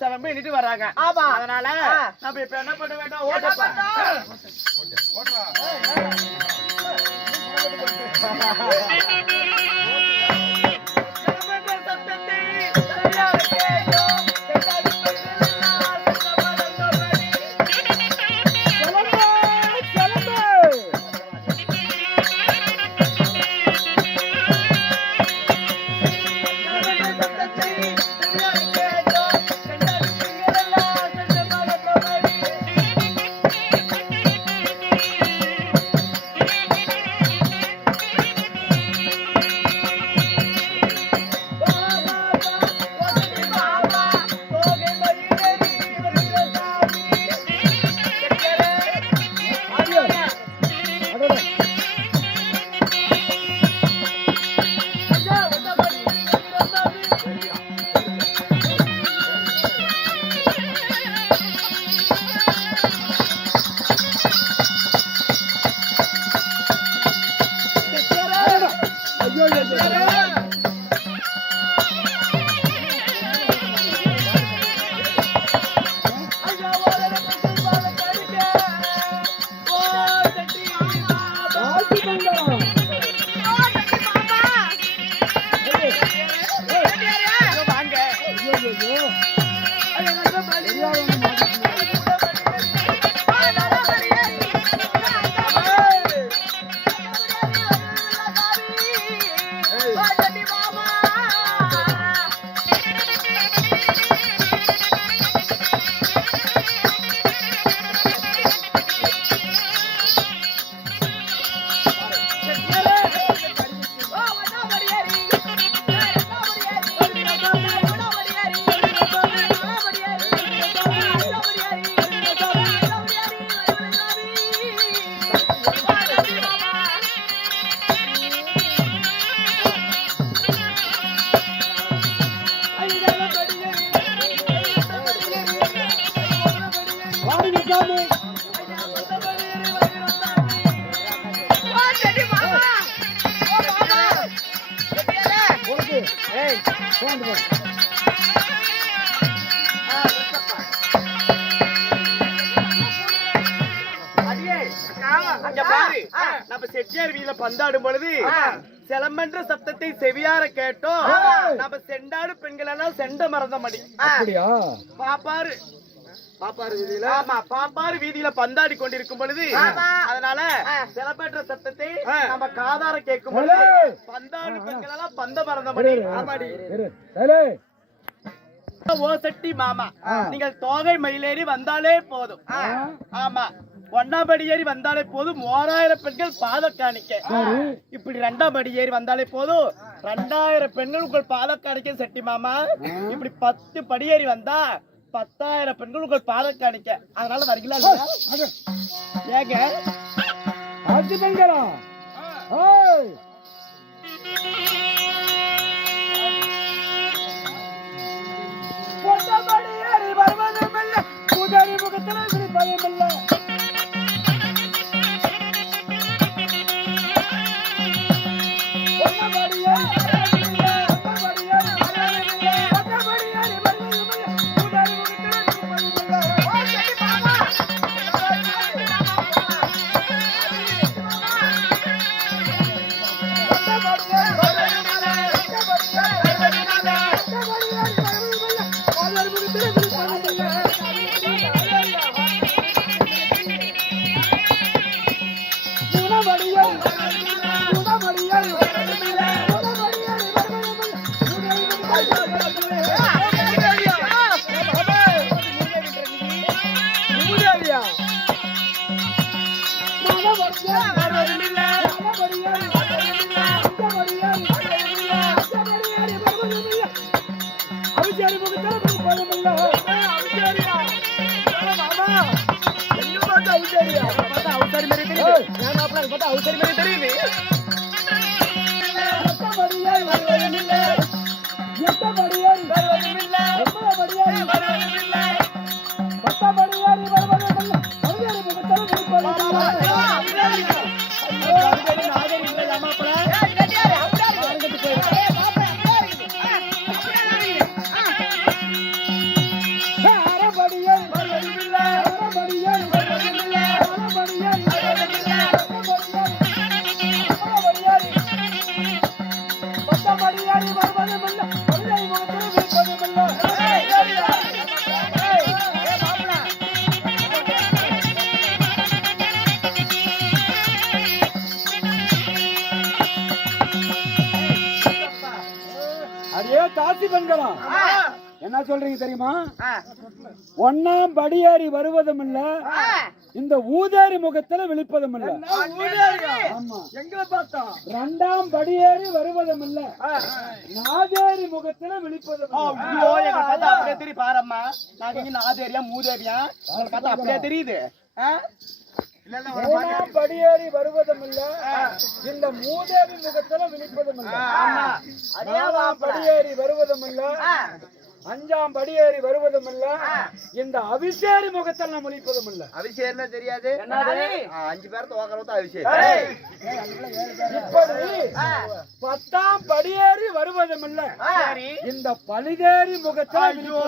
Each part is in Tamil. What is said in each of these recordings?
சிலம்பு சிலம்பு எண்ணிட்டு வராங்க. ஆமா. அதனால. நம்ம இப்ப என்ன பண்ண வேண்டாம்? ஓட்டப்பா அங்க பாரு. ஆ. நம்ம செட்டியார் வீதியில பந்தாடும் பொழுது. சிலம்பென்ற சத்தத்தை செவியார கேட்டோம். நம்ம செண்டாடு பெண்கள் எல்லாம் செண்ட மறந்த மடி அப்படியா? பாப்பாரு பாப்பாரு வீதியில ஆமா பாப்பாரு வீதியில பந்தாடி கொண்டிருக்கும் பொழுது. அதனால ஆ. சிலம்பெற்ற சத்தத்தை. நம்ம காதார கேட்கும் பொழுது. பந்தாடு பெண்கள் எல்லாம் பந்த மறந்த மடி ஆமாடி. ஓசட்டி மாமா. நீங்கள் தோகை மயிலேறி வந்தாலே போதும். ஆமா ஒன்னாம் படி ஏறி வந்தாலே போதும் ஓராயிரம் பெண்கள் பாத காணிக்க. இப்படி ரெண்டாம் படி ஏறி வந்தாலே போதும் ரெண்டாயிரம் பெண்கள் உங்கள் பாத காணிக்க செட்டி மாமா இப்படி பத்து படி ஏறி வந்தா பத்தாயிரம் பெண்கள் உங்கள் பாத காணிக்க அதனால வரீங்களா ஏங்க? ஆட்சி பெண்களா? வருவதுமில்ல, பூஜாரி முகத்தில் Yeah. சொல்றீங்க தெரியுமா? ஒன்னாம் படியேறி வருவதும் இல்ல. இந்த ஊதாரி முகத்துல விழிப்பதும் இல்ல. ரெண்டாம் படியேறி வருவதும் இல்ல நாதேரி முகத்துல விழிப்பதும் அப்படியே தெரியும் பாரம்மா. நாங்க நாதேரியா மூதேரியா பார்த்தா அப்படியே தெரியுது. படியேறி வருவதும் இல்ல இந்த மூதேவி முகத்துல விழிப்பதும் இல்ல. படியேறி வருவதும் இல்ல அஞ்சாம் படியேறி வருவதும் இல்ல இந்த அபிஷேரி முகத்தில் நாம் விழிப்பதும் இல்ல அபிஷேகம்னா தெரியாது. அஞ்சு பேர் அபிஷேகம். ஏய், இப்படி பத்தாம் படியேறி வருவதும் இல்ல இந்த பலிதேரி முகத்தில் ஐயோ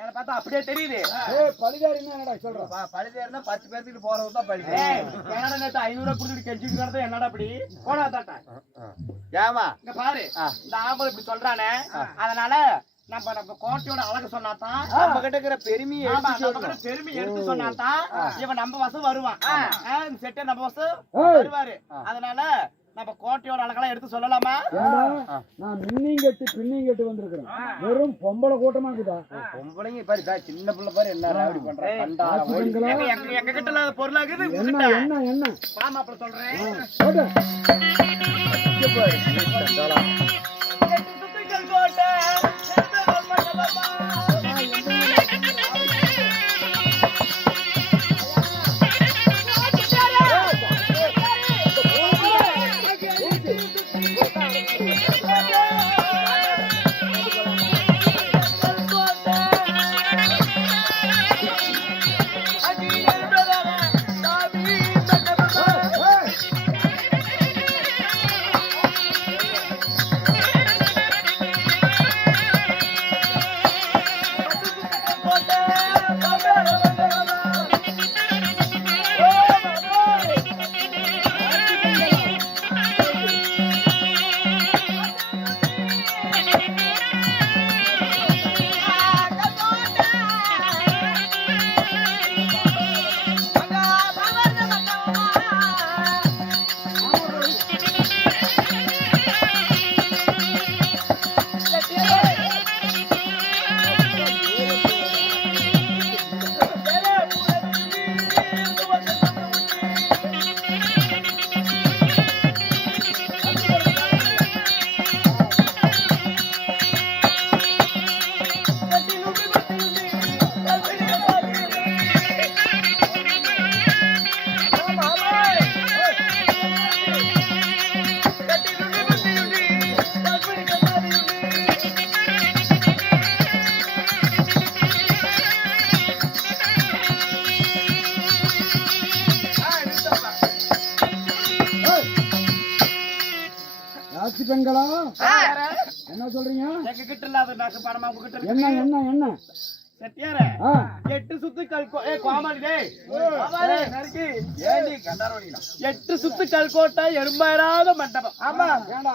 என்னை பார்த்தா அப்படியே தெரியுது. ஏய், பலிதேரின்னா என்னடா சொல்றேன் பழுதேர்னா பத்து பேர்த்துக்கு போறது தான் பழுது ஏய், என்னடா நேத்து ஐநூறு கொடுத்துட்டு கெஞ்சிட்டு கிடந்தது என்னடா அப்படி? போடா தாட்டா ஏமா இங்க பாரு இந்த ஆம்பளை இப்படி சொல்றானே. அதனால நம்ம நம்ம கோட்டையோட அழகு சொன்னாதான் நம்ம கிட்ட இருக்கிற பெருமையை ஆமா எடுத்து நம்ம கிட்ட பெருமை எடுத்து சொன்னாதான் இவன் நம்ம வசம் வருவான். செட்டே நம்ம வசம். வருவாரு. அதனால நம்ம கோட்டையோட அழகெல்லாம் எடுத்து சொல்லலாமா? நான் மின்னிங் கட்டி பின்னிங் கட்டி வந்திருக்கிறேன். வெறும் பொம்பளை கூட்டமா இருக்குதா பொம்பளைங்க பாரு இதா சின்ன பிள்ளை பாரு என்ன ராவடி பண்ற கண்டா ராசி பெண்களா? எங்க கிட்ட இல்லாத பொருளாகுது என்ன என்ன என்ன? வாமா அப்புறம் சொல்றேன். கோட்டை, கிட்ட பணமா உங்ககிட்ட என்ன என்ன என்ன? எட்டு சுத்து கல்கோட்டை எறும்பாயிராத மண்டபம். ஆமா.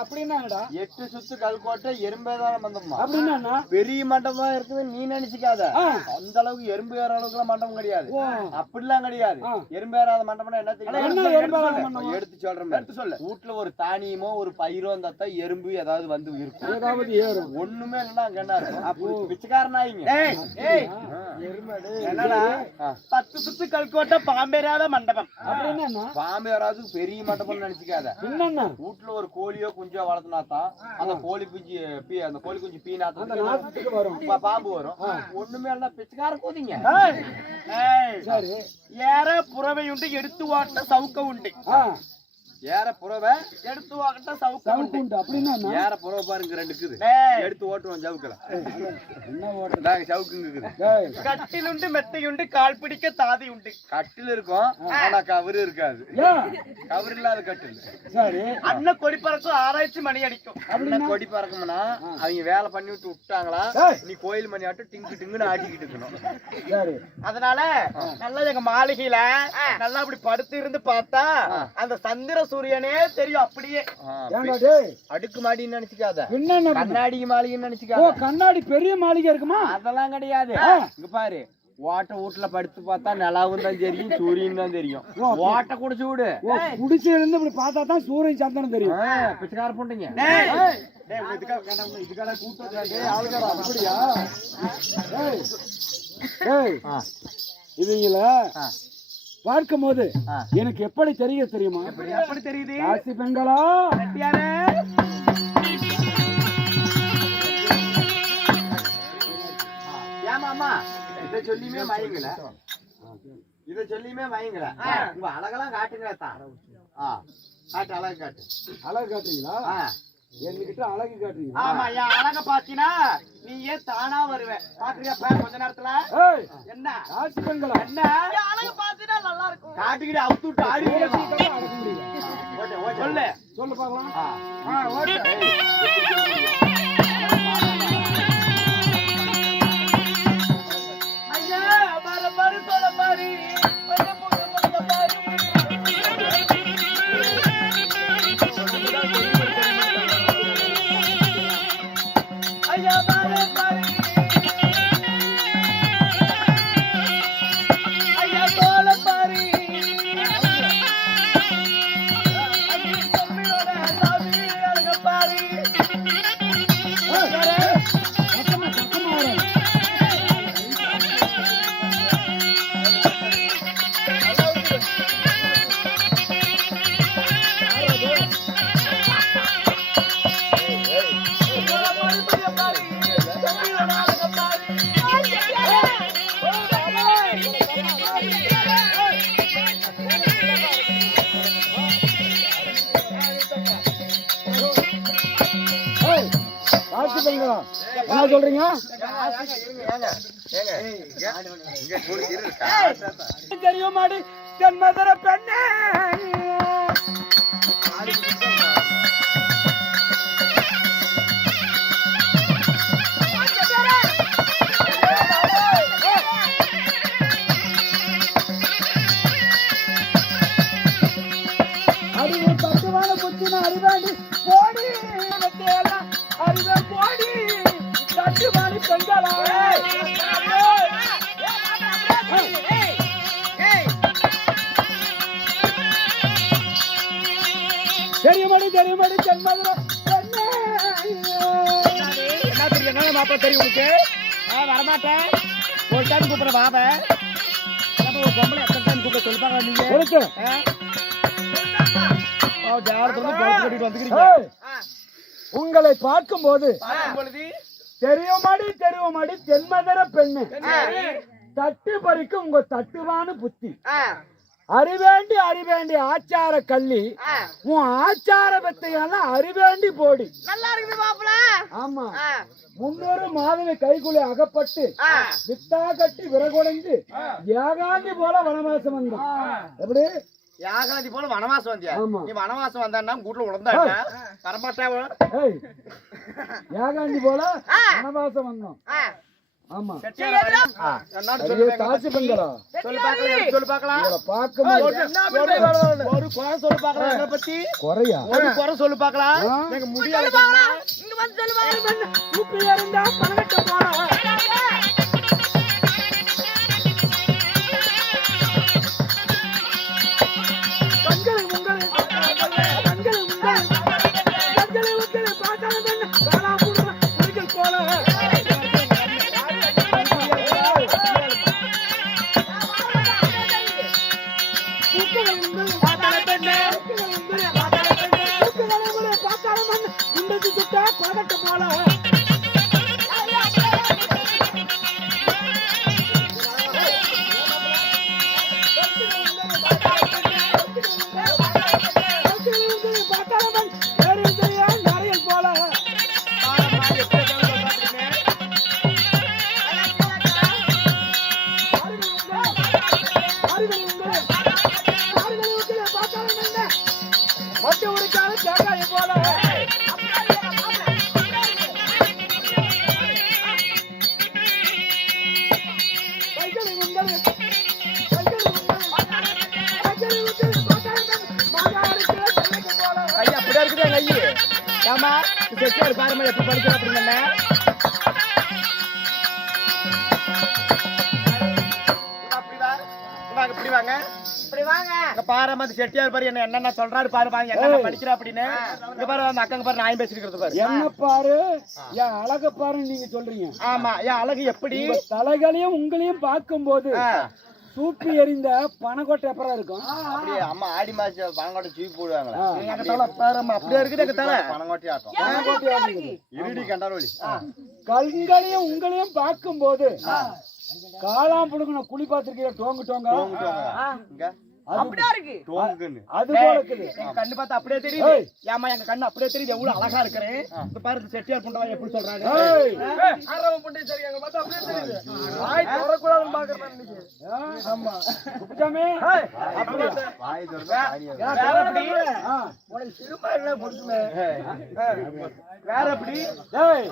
அப்படின்னா எட்டு சுத்து கல்கோட்டை எறும்பேதான மந்தம்மா அப்படின்னா பெரிய மண்டபம் இருக்குது நீ நினைச்சுக்காத. அந்த அளவுக்கு எறும்பு ஏற அளவுக்கு மண்டபம் கிடையாது. அப்படிலாம் கிடையாது. எறும்பு ஏறாத மண்டபம்னா என்ன தெரியுமா? மண்டபம்? எடுத்து சொல்றேன் எடுத்து சொல்லு. வீட்டுல ஒரு தானியமோ ஒரு பயிரோ இருந்தா எறும்பு ஏதாவது வந்து இருக்கும். ஒண்ணுமே இல்லைன்னா அங்க என்ன இருக்கும்? பிச்சைக்காரனாயிங்க ஏய் ஏய். என்னடா? பத்து சுத்து கல்கோட்டை பாம்பேராத மண்டபம் அப்படின்னா என்ன பாம்பு யாராவது பெரிய மண்டபம் நினைச்சுக்காத என்னென்ன வீட்டுல ஒரு கோழியோ குஞ்சோ வளர்த்தினா தான் அந்த கோழி குஞ்சு பீ அந்த கோழி குஞ்சு நாசத்துக்கு வரும் பாம்பு வரும் ஒண்ணுமே இல்ல பிச்சைக்கார கூதிங்க ஏய், ஏய், சரி ஏற புறவை உண்டு எடுத்து வாட்ட சவுக்க உண்டு ஏற புறவை எடுத்து வாட்ட சவுக்க சவுக்கு உண்டு. உண்டு. அப்படின்னா என்ன ஏற புறவை பாருங்க ரெண்டு இருக்குது. ஏய், எடுத்து ஓட்டுவோம் சவுக்குல. என்ன ஓட்டு நாங்க சவுக்குங்க இருக்குது. டேய், கட்டிலுண்டு மெத்தையுண்டு கால் பிடிக்க தாதி உண்டு. கட்டில் இருக்கும் ஆனா கவரு இருக்காது. ஏன் கவர் இல்லாத கட்டில். சரி. அண்ணன் கொடி பறக்கும் ஆராய்ச்சி மணி அடிக்கும். அண்ணன் கொடி பறக்கும்னா அவங்க வேலை பண்ணி விட்டு விட்டாங்களா. நீ கோயில் மணி ஆட்டும் டிங்கு டிங்குன்னு ஆட்டிக்கிட்டு இருக்கணும். அதனால நல்லா எங்க மாளிகையில நல்லா அப்படி படுத்து இருந்து பார்த்தா அந்த சந்திர சூரியனே தெரியும் அப்படியே. அடுக்கு மாடின்னு நினைச்சுக்காத. என்னென்ன கண்ணாடி மாளிகைன்னு நினைச்சுக்காத. கண்ணாடி பெரிய மாளிகை இருக்குமா? அதெல்லாம் கிடையாது. இங்க பாரு ஓட்ட வீட்டுல படுத்து பார்த்தா நிலாவும் தான் தெரியும் சூரியன் தான் தெரியும். ஓட்ட குடிச்சு விடு. குடிச்சு இருந்து இப்படி பார்த்தா தான் சூரியன் சந்திரன் தெரியும். பிச்சைக்கார பொண்ணுங்க. இவங்கள பார்க்கும் போது. எனக்கு எப்படி தெரிய தெரியுமா? எப்படி தெரியுது? ராசி பெண்களா? கட்டியாரே. ஏமா அம்மா? இத சொல்லியுமே மயங்கல. இத சொல்லியுமே மயங்கல. உங்க அழகெல்லாம் காட்டுங்களா தான் ஆ காட்டு அழகு காட்டு. அழகு காட்டுறீங்களா என்கிட்ட அழகு காட்டுறீங்களா ஆமா என் அழக பாத்தீனா நீ ஏன் தானா வருவ. பாக்குறியா பா, கொஞ்ச நேரத்துல? ஏய் என்ன? ராசி பெண்களா? என்ன? என் அழக பாத்தீனா நல்லா இருக்கும் காட்டுக்கிட்டு அவுத்து விட்டு ஆடி சொல்லு. சொல்லு பார்க்கலாம். ராசி பெண்களா என்ன சொல்றீங்க? தென் மதுரை பெண்ணே. தெரியுமாடி தெரியுமாடி என்ன தெரியும்? என்ன மாப்பிள்ள தெரியும் உனக்கு? வரமாட்டேன். ஒரு டைம் கூப்பிடுற பாப ஒரு பொம்பளை எத்தனை டைம் கூப்பிட சொல்லுப்பாங்க நீங்க? இருக்கு ஜாகிரதை வந்துக்கிறீங்க. உங்களை பார்க்கும் பொழுது தெரியுமாடி தெரியுமாடி? தென்மதர பெண்ணு. தட்டு பறிக்கும் உங்க தட்டுவான புத்தி. அறிவேண்டி அறிவேண்டி ஆச்சார கள்ளி. உன் ஆச்சார பத்தையெல்லாம் அறிவேண்டி போடி. நல்லா இருக்குது மாப்பிள்ள ஆமா. முன்னூறு மாதவி கைக்குள்ளே அகப்பட்டு வித்தா கட்டி விறகுடைந்து ஏகாந்தி போல வனவாசம் வந்தான் எப்படி? யாகாதி போல வனவாசம் வந்தியா. நீ வனவாசம் வந்தான்னா வீட்டுல உழந்தா வரமாட்டா ஏய். ஏகாந்தி போல வனவாசம் வந்தோம். ஆமா. ஐயோ, தாசி பெண்களா? சொல்லு பாக்கலாம் சொல்லு பாக்கலாம் ஒரு ஒரு குறை சொல்லு பாக்கலாம் எங்களை பத்தி. குறையா? ஒரு குறை சொல்லு பாக்கலாம்? எங்க முடியாது இருந்தா போறோம் போல பெற்றோர் பாருமா எப்படி படிக்கிறோம் அப்படின்னு இப்படி வாங்க செட்டியார் பாரு என்ன என்னென்ன சொல்றாரு பாரு பாருங்க என்ன படிக்கிற அப்படின்னு. பாரு அந்த அக்கங்க பாரு நான் பேசிருக்கிறது பாரு. பாரு? என் அழக பாருன்னு நீங்க சொல்றீங்க. ஆமா என் அழகு எப்படி? தலைகளையும் உங்களையும் பார்க்கும் போது சூப்பி எறிந்த பனக்கொட்டை எப்பறம் இருக்கும். அப்படியே அம்மா ஆடி மாசம் பனங்கோட்டை சூப்பி போடுவாங்களா? பாரும்மா அப்படியே இருக்குது எங்க தலை பனங்கோட்டை ஆட்டம். பனக்கொட்டையா இருக்குது. இருடி கண்டாரோலி. கண்களையும் உங்களையும் பார்க்கும்போது காளாம் புடுங்கின குழி பார்த்திருக்கீங்க டோங்கு டோங்க? இங்க? அது டோங்குன்னு. அது போல இருக்குது. கண்ணு பார்த்தா அப்படியே தெரியுது. ஏமா எங்க கண்ணு அப்படியே தெரியுது. எவ்வளவு அழகா இருக்கிறேன் பாரு செட்டியார் புண்டவா எப்படி சொல்றாரு? அப்படியா? வாய். வேற எப்படி? ஆ, வேற எப்படி?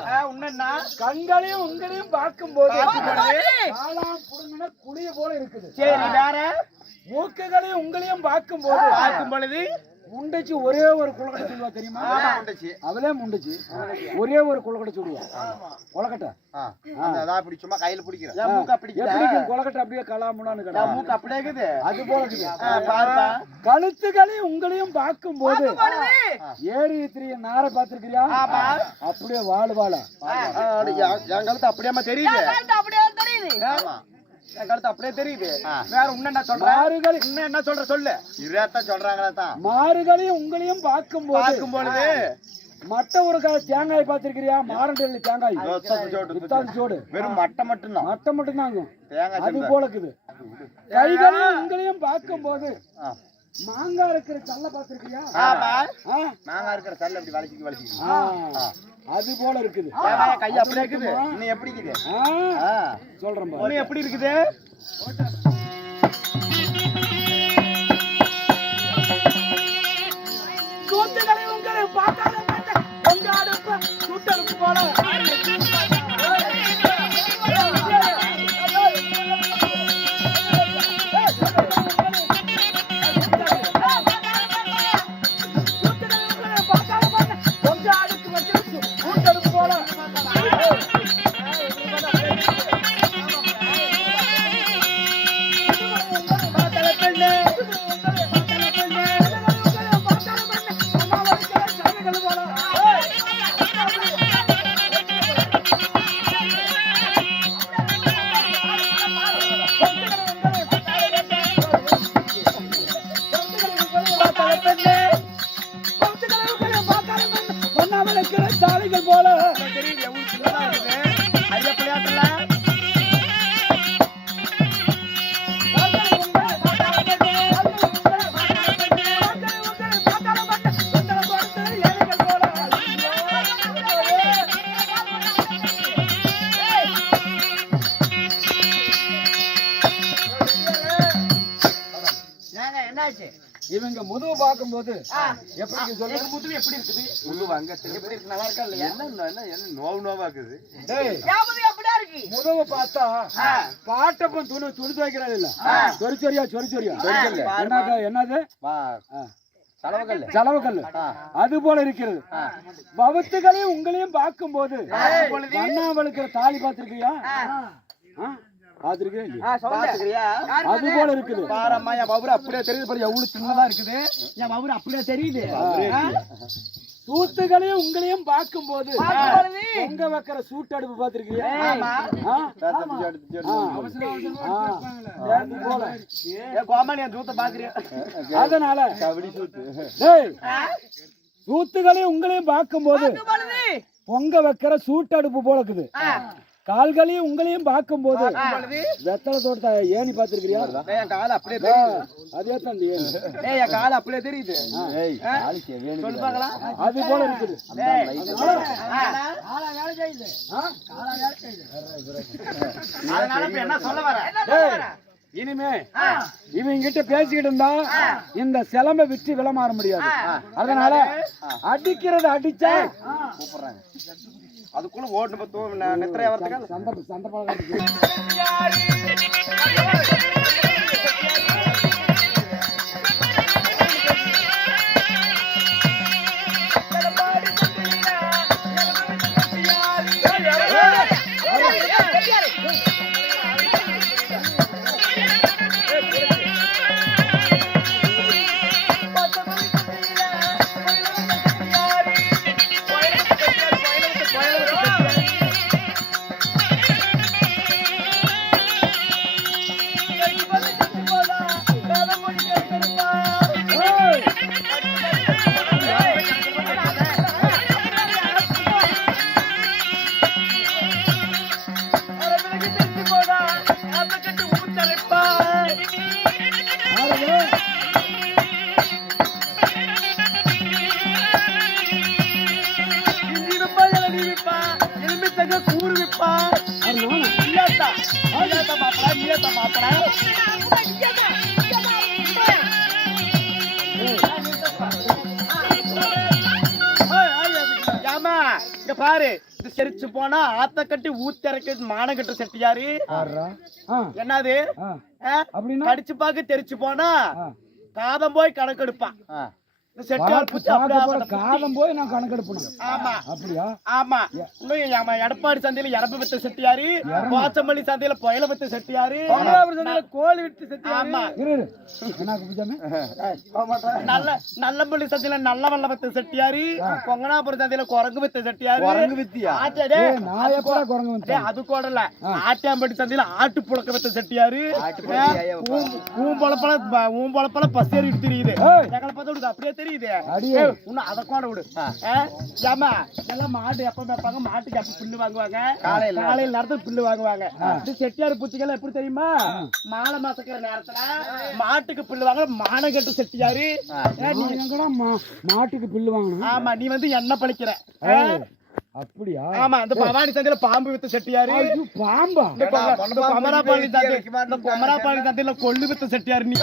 ஏய், உன்னா கண்களையும் உங்களையும் பார்க்கும்போது காளாம் புடுங்கின குழிய போல இருக்குது. சரி வேற. மூக்குகளையும் உங்களையும் பார்க்கும்போது பார்க்கும் பொழுது முண்டைச்சு ஒரே ஒரு குளக்கட்டை சொல்லுவா தெரியுமா. அவளே முண்டுச்சு ஒரே ஒரு குளக்கட்டை சொல்லுவா குளக்கட்டை இப்படி சும்மா கையில பிடிக்கிறேன் அப்படி குளக்கட்டை அப்படியே கிடக்கு. மூக்கு அப்படியே இருக்குது அது போல கழுத்துகளையும் உங்களையும் பார்க்கும்போது ஏரி திரிய நாரை பார்த்திருக்கிறியா. அப்படியே வாழு வாழ என் கழுத்து அப்படியேம்மா தெரியுது என் கழுத்து அப்படியே தெரியுது. ஆ. வேற உன்ன என்ன சொல்ற? மாறுகள். இன்னும் என்ன சொல்ற சொல்லு. இதான் சொல்றாங்களா தான். மாறுகளையும் உங்களையும் பார்க்கும்போது பார்க்கும் பொழுது மட்ட ஒரு தேங்காய் பார்த்திருக்கிறியா? மாரண்டல்லி தேங்காய். சோடு, வெறும் மட்டை மட்டும்தான். மட்டை மட்டும் தாங்க அது செம்பு. போல இருக்குது கைகளையும் உங்களையும் பார்க்கும்போது ஆ. மாங்காய் இருக்கிற சல்ல ஆ? நாங்க இருக்கிற சல்ல இப்படி வளைச்சிக்கு வளைச்சிக்கு. அது போல இருக்குது. கை அப்படியே இருக்குது? இன்னும் எப்படி இருக்குது. சொல்றேன் எப்படி இருக்குது? இவங்க முதுகு பார்க்கும்போது எப்படி எங்க முதுகு எப்படி இருக்குது? முழு வங்கத்துல எப்படி இருக்கு? நல்லா இருக்கா இல்லையா? என்ன என்ன என்ன நோவு நோவா இருக்குது? முதுகு பார்த்தா பாட்டப்பன் துணி துணி துவைக்கிறாள் இல்ல. சொரி சொரியா சொரி சொரியா. என்னது என்னது? வா. ஆ. செலவுகள்ல செலவு கல்லு அது போல இருக்கிறது. பவத்துகளையும் உங்களையும் பார்க்கும்போது வண்ணாவளுக்கிற தாலி பார்த்திருக்கியா? அது போல இருக்குது. பாரம்மா என் பவுரு அப்படியே தெரியுது பாரு எவ்வளவு சின்னதா இருக்குது. என் பவுரு அப்படியே தெரியுது. சூத்துகளையும் உங்களையும் பார்க்கும்போது உங்க வைக்கிற என் தூத்த பாக்குறியா அதனால சூத்துகளையும் உங்களையும் பார்க்கும்போது பொங்க வைக்கிற சூட்டடுப்பு போல இருக்குது. கால்களையும் உங்களையும் பார்க்கும்போது வெத்தலை தோட்டத்தை ஏணி பார்த்திருக்கிறியா? என் கால் அப்படியே அதே தான் ஏணி. என் கால் அப்படியே தெரியுது. அது போல இருக்குது. என்ன சொல்ல வர? இனிமே இவங்க கிட்ட பேசிக்கிட்டு இருந்தா இந்த சிலம்ப விட்டு விளமாற முடியாது. அதனால அடிக்கிறது அடிச்சா கூப்பிடுறாங்க. அதுக்குள்ள ஓட்டு பத்து நெத்திரையா வரதுக்கு சண்டை சண்டை பழக்கம் செரிச்சு போனா ஆத்த கட்டி ஊத்திறக்க மானகட்ட செட்டியாரு என்னது? கடிச்சு பாக்க தெரிச்சு போனா காதம் போய் கணக்கெடுப்பான் காலம் போய் நான் கணக்கெடுப்பணும் ஆமா. அப்படியா? ஆமா. இன்னும் ஆமா எடப்பாடி சந்தையில வித்த செட்டியாரு போச்சம்பள்ளி சந்தையில புயல வித்த செட்டியாரு. கோழி வித்து செட்டியாரு. நல்ல நல்லம்பள்ளி சந்தையில நல்ல வல்ல வித்த செட்டியாரு கொங்கனாபுரம் சந்தையில குரங்கு வித்த செட்டியாரு. குரங்கு வித்தியா? குரங்கு அது கூட இல்ல ஆட்டியாம்பட்டி சந்தையில ஆட்டு புழக்க வித்த செட்டியாரு. ஊம்பளப்பல ஊம்பளப்பல பஸ் தெரியுது. எங்களை பார்த்தா அப்படியே தெரியுது. இன்னும் அதை கூட விடு. ஆ? ஏம்மா எல்லாம் மாடு எப்ப வைப்பாங்க மாட்டுக்கு எப்ப புல்லு வாங்குவாங்க. காலையில. காலையில நேரத்துல புல்லு வாங்குவாங்க. இது செட்டியார் பூச்சிகள் எப்படி தெரியுமா? மாலை மாசக்கிற நேரத்துல மாட்டுக்கு புல்லு வாங்க மானகட்டு செட்டியாரு. ஏ, நீ நான் எங்கடா மா- மாட்டுக்கு புல்லு வாங்கணும் ஆமா நீ வந்து எண்ணெய் பழிக்கிற? அப்படியா? ஆமா இந்த பவானி சந்தையில பாம்பு வித்த செட்டியாரு. ஐயோ, பாம்பா? இந்த கொ- இந்த கொமராபாளி சந்தை இந்த கொமராபாளி சந்தையில கொள்ளு வித்த செட்டியாரு நீ.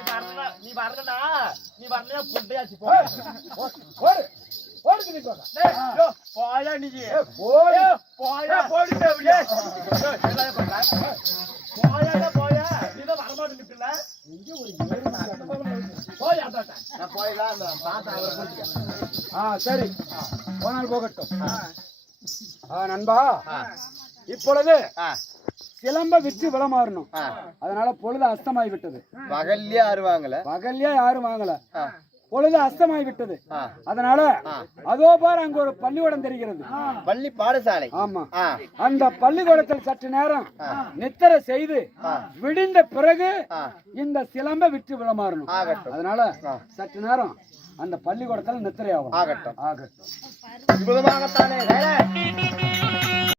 வரலனா நீ வரலனா நீ வரலையா புண்டையாச்சு போயா நீ போயா அப்படியே போயா போயா நான் போயிடலாம் அந்த தாத்தா அவரை கூட்டிக்க. ஆ சரி. போனால் போகட்டும். ஆ. நண்பா. இப்பொழுது சிலம்ப விற்று விளமாறணும் ஆ. அதனால பொழுது அஸ்தமாய் விட்டது பகல்லே அருவாங்கல பகல்லே யாரும் வாங்கல. பொழுது அஸ்தமாய் விட்டது. அதனால அதோ பார் அங்க ஒரு பள்ளிக்கூடம் தெரிகிறது. பள்ளி பாடசாலை. ஆமா. அந்த பள்ளிக்கூடத்தில் சற்று நேரம் நித்திரை செய்து விடிந்த பிறகு. இந்த சிலம்ப விற்று விளமாறணும் ஆகட்டும். அதனால சற்று நேரம் அந்த பள்ளிக்கூடத்தில் நித்திரை ஆகும் ஆகட்டும். ஆகட்டும். அற்புதமாகத்தானே